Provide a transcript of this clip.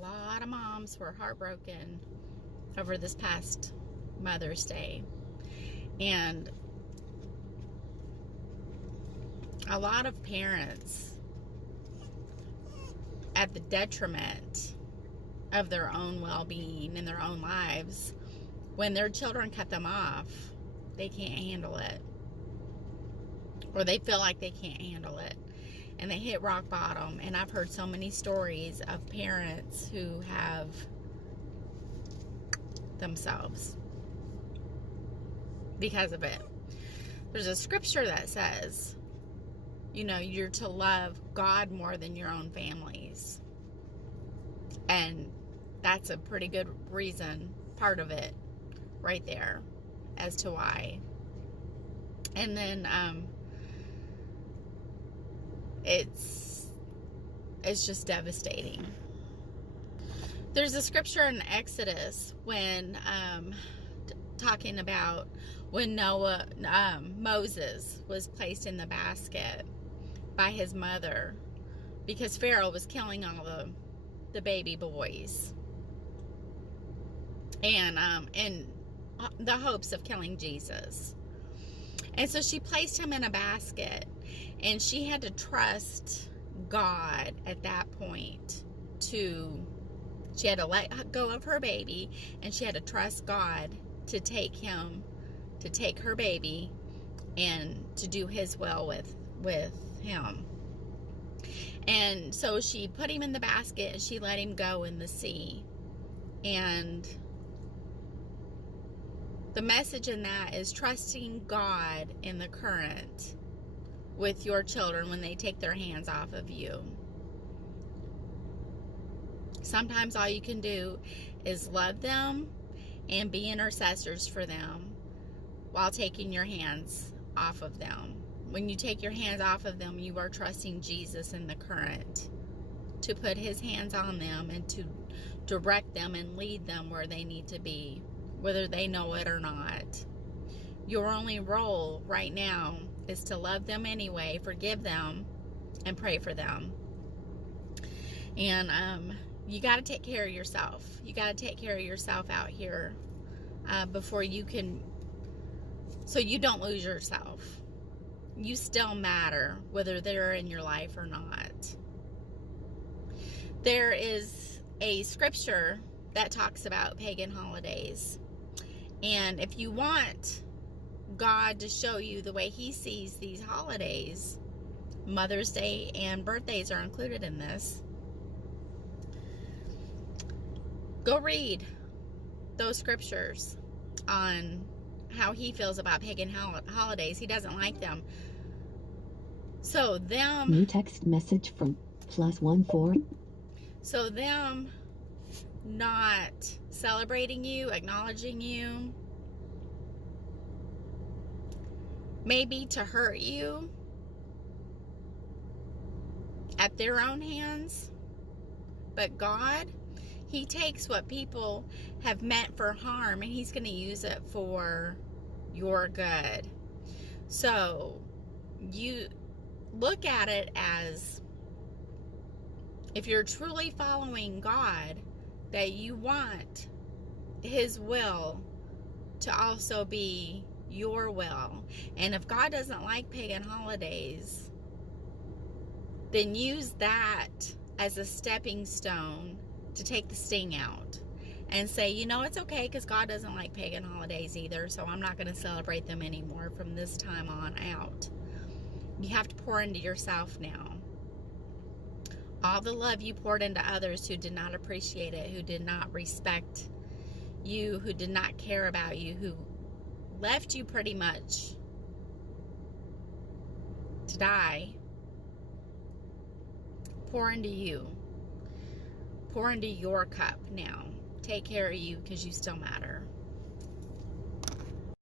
lot of moms were heartbroken over this past Mother's Day. And a lot of parents, at the detriment of their own well-being in their own lives, when their children cut them off, they can't handle it. Or they feel like they can't handle it. And they hit rock bottom. And I've heard so many stories of parents who have themselves because of it. There's a scripture that says, you're to love God more than your own families. And that's a pretty good reason, part of it, right there, as to why. And then it's just devastating. There's a scripture in Exodus when talking about when Moses was placed in the basket by his mother because Pharaoh was killing all the baby boys and in the hopes of killing Jesus. And so she placed him in a basket, and she had to trust God at that point. She had to let go of her baby, and she had to trust God to take her baby and to do his will with him. And so she put him in the basket and she let him go in the sea. And the message in that is trusting God in the current with your children when they take their hands off of you. Sometimes all you can do is love them and be intercessors for them while taking your hands off of them. When you take your hands off of them, you are trusting Jesus in the current to put his hands on them and to direct them and lead them where they need to be, whether they know it or not. Your only role right now is to love them anyway, forgive them, and pray for them. And you got to take care of yourself. You got to take care of yourself out here before you can, so you don't lose yourself. You still matter, whether they're in your life or not. There is a scripture that talks about pagan holidays. And if you want God to show you the way he sees these holidays, Mother's Day and birthdays are included in this. Go read those scriptures on how he feels about pagan holidays. He doesn't like them. So New text message from +14. So them not celebrating you, acknowledging you, maybe to hurt you at their own hands. But God, he takes what people have meant for harm and he's going to use it for your good. So you look at it as, if you're truly following God, that you want his will to also be your will. And if God doesn't like pagan holidays, then use that as a stepping stone to take the sting out and say, it's okay because God doesn't like pagan holidays either, so I'm not going to celebrate them anymore from this time on out. You have to pour into yourself now. All the love you poured into others who did not appreciate it, who did not respect you, who did not care about you, who left you pretty much to die, pour into you. Pour into your cup now. Take care of you because you still matter.